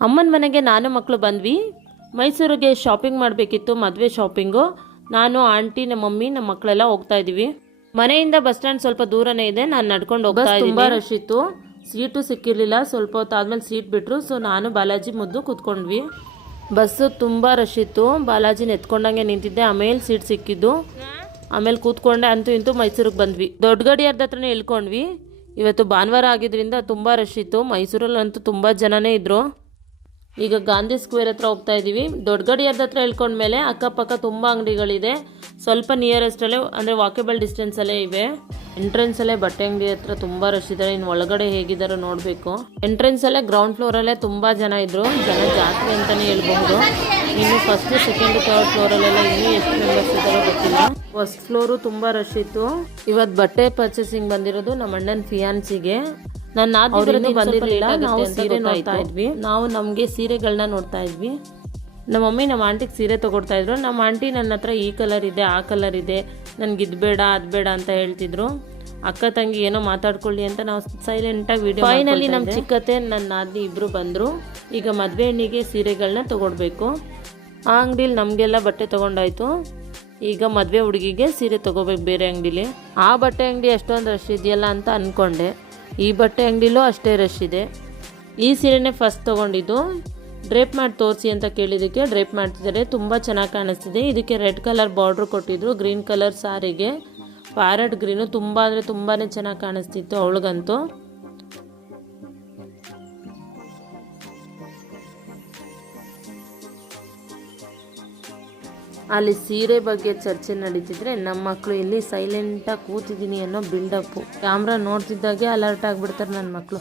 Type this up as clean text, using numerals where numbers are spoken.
ಅಮ್ಮನ ಮನೆಗೆ ನಾನು ಮಕ್ಕಳು ಬಂದ್ವಿ. ಮೈಸೂರಿಗೆ ಶಾಪಿಂಗ್ ಮಾಡಬೇಕಿತ್ತು, ಮದುವೆ ಶಾಪಿಂಗು. ನಾನು, ಆಂಟಿ, ನಮ್ಮ ಮಮ್ಮಿ, ನಮ್ಮ ಮಕ್ಕಳೆಲ್ಲ ಹೋಗ್ತಾ ಇದ್ದೀವಿ. ಮನೆಯಿಂದ ಬಸ್ ಸ್ಟ್ಯಾಂಡ್ ಸ್ವಲ್ಪ ದೂರನೇ ಇದೆ. ನಾನು ನಡ್ಕೊಂಡು ಹೋಗ್ತಾ ಇದ್ದೀನಿ. ತುಂಬ ರಶ್ ಇತ್ತು, ಸೀಟು ಸಿಕ್ಕಿರಲಿಲ್ಲ. ಸ್ವಲ್ಪ ಹೊತ್ತಾದ್ಮೇಲೆ ಸೀಟ್ ಬಿಟ್ಟರು. ಸೊ ನಾನು ಬಾಲಾಜಿ ಮುದ್ದು ಕೂತ್ಕೊಂಡ್ವಿ. ಬಸ್ಸು ತುಂಬ ರಶ್ ಇತ್ತು. ಬಾಲಾಜಿನ ಎತ್ಕೊಂಡಂಗೆ ನಿಂತಿದ್ದೆ, ಆಮೇಲೆ ಸೀಟ್ ಸಿಕ್ಕಿದ್ದು. ಆಮೇಲೆ ಕೂತ್ಕೊಂಡೆ. ಅಂತೂ ಇಂತೂ ಮೈಸೂರಿಗೆ ಬಂದ್ವಿ. ದೊಡ್ಡ ಗಡಿಯಾರದ ಹತ್ರನೇ ಇಳ್ಕೊಂಡ್ವಿ. ಇವತ್ತು ಭಾನುವಾರ ಆಗಿದ್ರಿಂದ ತುಂಬ ರಶ್ ಇತ್ತು. ಮೈಸೂರಲ್ಲಂತೂ ತುಂಬ ಜನನೇ ಇದ್ರು. ಈಗ ಗಾಂಧಿ ಸ್ಕ್ವೇರ್ ಹತ್ರ ಹೋಗ್ತಾ ಇದ್ದೀವಿ. ದೊಡ್ಡ ಗಡಿಯಾರದ ಹತ್ರ ಇಳ್ಕೊಂಡ್ಮೇಲೆ ಅಕ್ಕಪಕ್ಕ ತುಂಬ ಅಂಗಡಿಗಳಿದೆ. ಸ್ವಲ್ಪ ನಿಯರೆಸ್ಟಲ್ಲೇ ಅಂದರೆ ವಾಕೇಬಲ್ ಡಿಸ್ಟೆನ್ಸಲ್ಲೇ ಇವೆ. ಎಂಟ್ರೆನ್ಸಲ್ಲೇ ಬಟ್ಟೆ ಅಂಗಡಿ ಹತ್ರ ತುಂಬ ರಶ್ ಇದ್ದಾರೆ. ಇನ್ನು ಒಳಗಡೆ ಹೇಗಿದ್ದಾರೋ ನೋಡಬೇಕು. ಎಂಟ್ರೆನ್ಸಲ್ಲೇ ಗ್ರೌಂಡ್ ಫ್ಲೋರಲ್ಲೇ ತುಂಬ ಜನ ಇದ್ದರು. ಜನ ಜಾಸ್ತಿ ಅಂತಲೇ ಹೇಳ್ಬಹುದು. ಇನ್ನು ಫಸ್ಟ್, ಸೆಕೆಂಡ್, ಥರ್ಡ್ ಫ್ಲೋರಲ್ಲೆಲ್ಲ ಇನ್ನೂ ಎಷ್ಟು ಮೆಂಬರ್ಸ್ ಇದ್ದಾರೋ ಗೊತ್ತಿಲ್ಲ. ಫಸ್ಟ್ ಫ್ಲೋರು ತುಂಬ ರಶ್ ಇತ್ತು. ಇವತ್ತು ಬಟ್ಟೆ ಪರ್ಚೇಸಿಂಗ್ ಬಂದಿರೋದು ನಮ್ಮ ಅಣ್ಣನ ಫಿಯಾನ್ಸಿಗೆ. ನಾನು ಬಂದಿರಲಿಲ್ಲ. ನಾವು ಸೀರೆ ನೋಡ್ತಾ ಇದ್ವಿ. ನಾವು ನಮಗೆ ಸೀರೆಗಳನ್ನ ನೋಡ್ತಾ ಇದ್ವಿ. ನಮ್ಮ ಮಮ್ಮಿ ನಮ್ಮ ಆಂಟಿಗೆ ಸೀರೆ ತೊಗೊಡ್ತಾ ಇದ್ರು. ನಮ್ಮ ಆಂಟಿ ನನ್ನ ಹತ್ರ ಈ ಕಲರ್ ಇದೆ, ಆ ಕಲರ್ ಇದೆ, ನನಗೆ ಇದು ಬೇಡ ಅದು ಬೇಡ ಅಂತ ಹೇಳ್ತಿದ್ರು. ಅಕ್ಕ ತಂಗಿ ಏನೋ ಮಾತಾಡ್ಕೊಳ್ಳಿ ಅಂತ ನಾವು ಸೈಲೆಂಟಾಗಿ ವಿಡಿಯೋ. ಫೈನಲಿ ನಮ್ಮ ಚಿಕ್ಕತ್ತೆ ನನ್ನ ನಾದಿನಿ ಇಬ್ಬರು ಬಂದರು. ಈಗ ಮದುವೆ ಹೆಣ್ಣಿಗೆ ಸೀರೆಗಳನ್ನ ತೊಗೊಡ್ಬೇಕು. ಆ ಅಂಗಡಿಲಿ ನಮಗೆಲ್ಲ ಬಟ್ಟೆ ತೊಗೊಂಡಾಯ್ತು. ಈಗ ಮದುವೆ ಹುಡುಗಿಗೆ ಸೀರೆ ತೊಗೋಬೇಕು ಬೇರೆ ಅಂಗಡಿಲಿ. ಆ ಬಟ್ಟೆ ಅಂಗಡಿ ಅಷ್ಟೊಂದು ರಶ್ ಇದೆಯಲ್ಲ ಅಂತ ಅಂದ್ಕೊಂಡೆ. ಈ ಬಟ್ಟೆ ಅಂಗಡಿಲೂ ಅಷ್ಟೇ ರಶ್ ಇದೆ. ಈ ಸೀರೆನೇ ಫಸ್ಟ್ ತೊಗೊಂಡಿದ್ದು. ಡ್ರೇಪ್ ಮಾಡಿ ತೋರಿಸಿ ಅಂತ ಕೇಳಿದ್ದಕ್ಕೆ ಡ್ರೇಪ್ ಮಾಡ್ತಿದ್ದಾರೆ. ತುಂಬ ಚೆನ್ನಾಗಿ ಕಾಣಿಸ್ತಿದೆ. ಇದಕ್ಕೆ ರೆಡ್ ಕಲರ್ ಬಾರ್ಡ್ರ್ ಕೊಟ್ಟಿದ್ರು. ಗ್ರೀನ್ ಕಲರ್ ಸಾರಿಗೆ ಪ್ಯಾರೆಟ್ ಗ್ರೀನು ತುಂಬ ಅಂದರೆ ತುಂಬಾ ಚೆನ್ನಾಗಿ ಕಾಣಿಸ್ತಿತ್ತು ಅವಳಿಗಂತೂ. ಅಲ್ಲಿ ಸೀರೆ ಬಗ್ಗೆ ಚರ್ಚೆ ನಡೀತಿದ್ರೆ ನಮ್ಮ ಮಕ್ಕಳು ಇಲ್ಲಿ ಸೈಲೆಂಟಾಗಿ ಕೂತಿದ್ದೀನಿ ಅನ್ನೋ ಬಿಲ್ಡಪ್ಪು. ಕ್ಯಾಮ್ರಾ ನೋಡ್ತಿದ್ದಾಗೆ ಅಲರ್ಟ್ ಆಗಿಬಿಡ್ತಾರೆ ನನ್ನ ಮಕ್ಕಳು.